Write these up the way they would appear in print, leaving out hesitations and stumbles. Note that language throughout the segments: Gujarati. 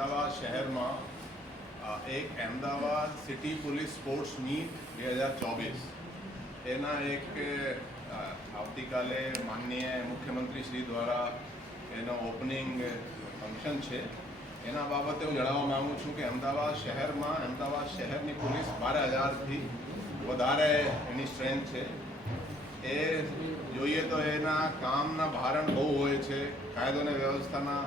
અમદાવાદ શહેરમાં એક Ahmedabad city police sports meet 2024 એના એક આવતીકાલે માનનીય મુખ્યમંત્રી શ્રી દ્વારા એનો ઓપનિંગ ફંક્શન છે. એના બાબતે હું જણાવવા માગું છું કે અમદાવાદ શહેરની પોલીસ 12,000થી વધારે એની સ્ટ્રેન્થ છે. એ જોઈએ તો એના કામના ભારણ બહુ હોય છે. કાયદો અને વ્યવસ્થાના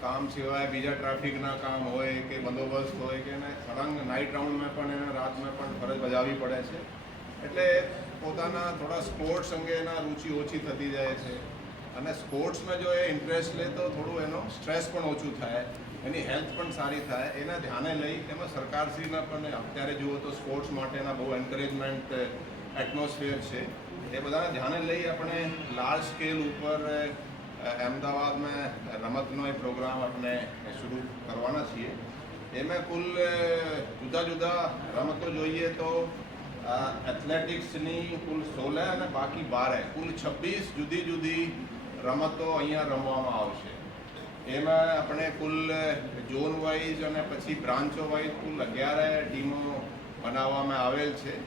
કામ સિવાય બીજા ટ્રાફિકના કામ હોય કે બંદોબસ્ત હોય કે એને સળંગ નાઇટ રાઉન્ડમાં પણ એને રાતમાં પણ ફરજ બજાવવી પડે છે. એટલે પોતાના થોડા સ્પોર્ટ્સ અંગે એના રુચિ ઓછી થતી જાય છે અને સ્પોર્ટ્સમાં જો એ ઇન્ટરેસ્ટ લે તો થોડું એનો સ્ટ્રેસ પણ ઓછું થાય, એની હેલ્થ પણ સારી થાય. એના ધ્યાને લઈ એમાં સરકારશ્રીના પણ અત્યારે જુઓ તો સ્પોર્ટ્સ માટેના બહુ એન્કરેજમેન્ટ એટમોસ્ફિયર છે. એ બધાને ધ્યાને લઈ આપણે લાર્જ સ્કેલ ઉપર અમદાવાદમાં રમતનો એ પ્રોગ્રામ આપણે શરૂ કરવાના છીએ. એમાં કુલ જુદા જુદા રમતો જોઈએ તો એથ્લેટિક્સની કુલ 16 અને બાકી 12 કુલ 26 જુદી જુદી રમતો અહીંયા રમવામાં આવશે. એમાં આપણે કુલ ઝોન વાઇઝ અને પછી બ્રાન્ચો વાઇઝ કુલ 11 ટીમો બનાવવામાં આવેલ છે.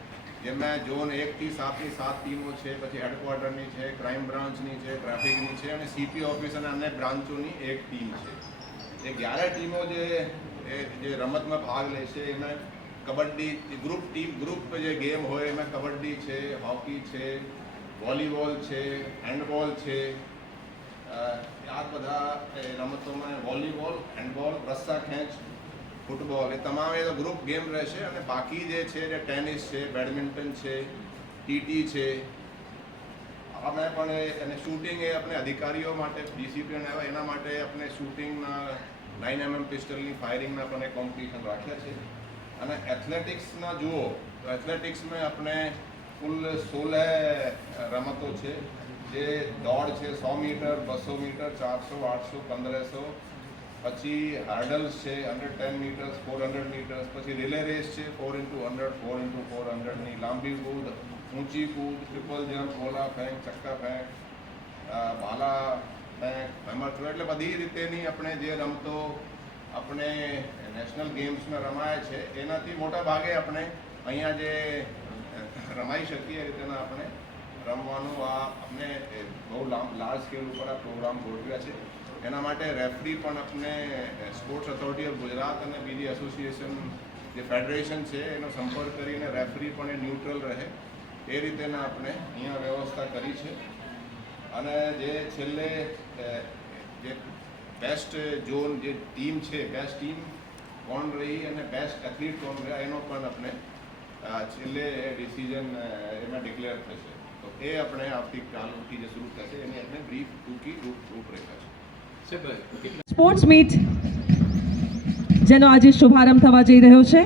જેમાં ઝોન 1થી 7ની 7 ટીમો છે, પછી હેડક્વાર્ટરની છે, ક્રાઇમ બ્રાન્ચની છે, ટ્રાફિકની છે અને સીપી ઓફિસ અને અન્ય બ્રાન્ચોની એક ટીમ છે. એ 11 ટીમો જે રમતમાં ભાગ લેશે એમાં કબડ્ડી ગ્રુપ જે ગેમ હોય એમાં કબડ્ડી છે, હોકી છે, વોલીબોલ છે, હેન્ડબોલ છે. આ બધા રમતોમાં વોલીબોલ, હેન્ડબોલ, રસ્સા ખેંચ, ફૂટબોલ એ તમામ એ ગ્રુપ ગેમ રહેશે. અને બાકી જે છે જે ટેનિસ છે, બેડમિન્ટન છે, ટીટી છે, આમાં પણ અને શૂટિંગ એ આપણે અધિકારીઓ માટે ડિસિપ્લિન આવે એના માટે આપણે શૂટિંગના 9mm પિસ્ટલની ફાયરિંગના પણ એક કોમ્પિટિશન રાખ્યા છે. અને એથ્લેટિક્સના જુઓ તો એથ્લેટિક્સમાં આપણે કુલ 16 રમતો છે. જે દોડ છે 100 મીટર, 200 મીટર, 400, 800, 1500, પછી હર્ડલ્સ છે 110 મીટર્સ, 400 મીટર્સ, પછી રિલે રેસ છે 4x100, 4x400ની લાંબી કૂદ, ઊંચી કૂદ, ટ્રિપલ જમ્પ, ગોલા ફેંક, ચક્કા ફેંક, ભાલા ફેંક, હેમર થ્રો. એટલે બધી રીતેની આપણે જે રમતો આપણે નેશનલ ગેમ્સમાં રમાય છે એનાથી મોટા ભાગે આપણે અહીંયા જે રમાઈ શકીએ એ રીતેના આપણે રમવાનું આ આપણે બહુ લાર્જ સ્કેલ ઉપર આ પ્રોગ્રામ ગોઠવ્યા છે. એના માટે રેફરી પણ આપણે સ્પોર્ટ્સ ઓથોરિટી ઓફ ગુજરાત અને બીજી એસોસિએશન જે ફેડરેશન છે એનો સંપર્ક કરીને રેફરી પણ એ ન્યુટ્રલ રહે એ રીતેના આપણે અહીંયા વ્યવસ્થા કરી છે. અને જે છેલ્લે જે બેસ્ટ ઝોન જે ટીમ છે, બેસ્ટ ટીમ કોણ રહી અને બેસ્ટ એથ્લીટ કોણ રહ્યા એનો પણ આપણે છેલ્લે ડિસિઝન એમાં ડિક્લેર થશે. તો એ આપણે આવતીકાલથી જે શરૂ થશે એની આપણે બ્રીફ ટૂંકી રૂપરેખા છે. સ્પોર્ટ્સ મીટ જેનો આજે શુભારંભ થવા જઈ રહ્યો છે.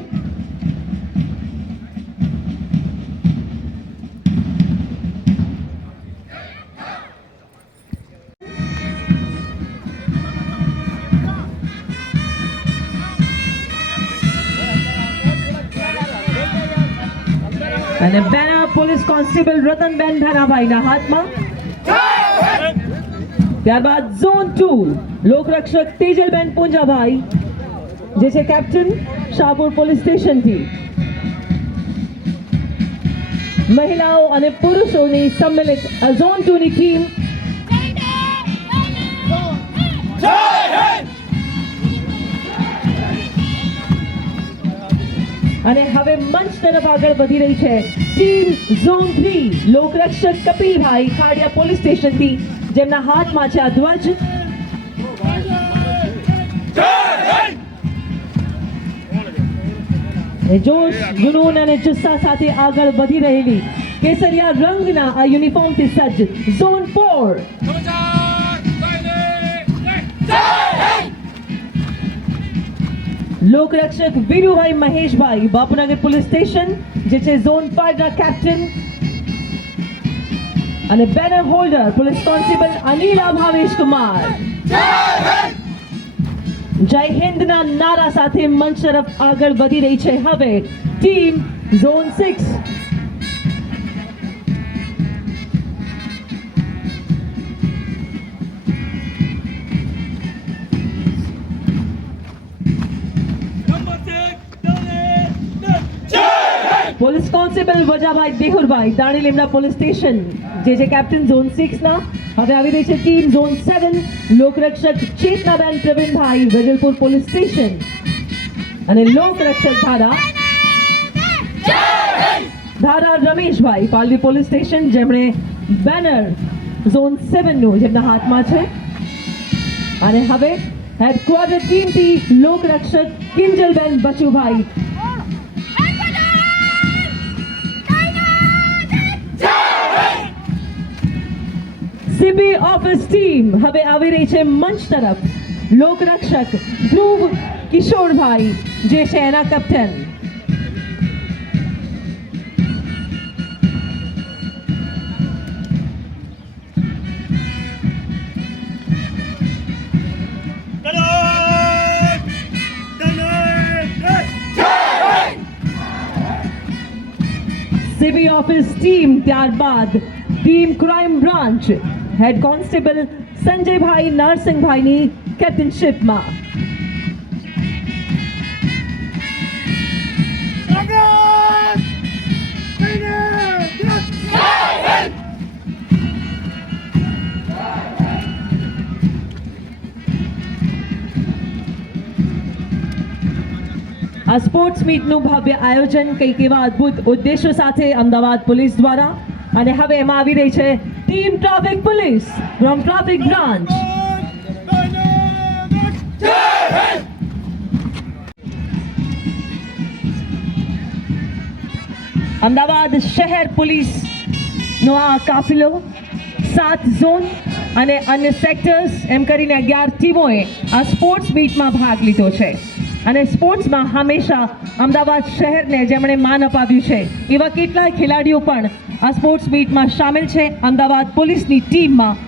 અને બેનર પોલીસ કોન્સ્ટેબલ રતનબેન ભેરાભાઈના હાથમાં. ત્યારબાદ ઝોન 2 લોકરક્ષક તેજલબેન પૂંજાભાઈ જે છે કેપ્ટન શાહપુર પોલીસ સ્ટેશનથી. મહિલાઓ અને પુરુષોની સંમિલિત ઝોન 2ની ટીમ અને હવે મંચ તરફ આગળ વધી રહી છે ટીમ ઝોન 3 લોકરક્ષક કપિલભાઈ ખાડિયા પોલીસ સ્ટેશનથી, જેમના હાથમાં છે આ ધ્વજ. જોશ, જુનૂન અને જુસ્સા સાથે આગળ વધી રહેલી કેસરિયા રંગના આ યુનિફોર્મથી સજ્જ ઝોન 4 લોકરક્ષક વીરુભાઈ મહેશભાઈ બાપુનગર પોલીસ સ્ટેશન જે છે ઝોન 5 ના કેપ્ટન. અને banner holder police constable Anila Bhavesh Kumar. જય હિન્દના નારા સાથે મંચ તરફ આગળ વધી રહી છે હવે team zone 6. Police constable Vajabhai Dehurbhai Dani Limda police station જે કેપ્ટન ઝોન 6 ના હવે આવી રહી છે ટીમ ઝોન 7 લોકરક્ષક ચેતનાબેન પ્રવીણભાઈ વેજલપુર પોલીસ સ્ટેશન અને લોકરક્ષક ધારા રમેશભાઈ પાલવી પોલીસ સ્ટેશન જેમણે બેનર ઝોન 7 નું જેમના હાથમાં છે અને હવે હેડક્વાર્ટર ટીમથી લોકરક્ષક Kinjalben Bachubhai CB office team હવે આવી રહી છે મંચ તરફ લોકરક્ષક ધ્રુવ કિશોરભાઈ જે છે એના કેપ્ટન સીબી ઓફિસ ટીમ ત્યારબાદ team crime branch head constable Sanjaybhai નરસિંહભાઈની કેપ્ટનશીપમાં આ સ્પોર્ટ્સ મીટનું ભવ્ય આયોજન કંઈક એવા અદ્ભુત ઉદ્દેશો સાથે અમદાવાદ પોલીસ દ્વારા અને હવે એમાં આવી રહી છે team traffic police from traffic branch Ahmedabad શહેર પોલીસનો આ કાફિલો 7 ઝોન અને અન્ય સેક્ટર્સ એમ કરીને 11 ટીમોએ આ સ્પોર્ટ્સ મીટમાં ભાગ લીધો છે અને સ્પોર્ટ્સમાં હંમેશા અમદાવાદ શહેરને જેમણે માન અપાવ્યું છે એવા કેટલાય ખેલાડીઓ પણ આ સ્પોર્ટ્સ મીટમાં સામેલ છે અમદાવાદ પોલીસની ટીમમાં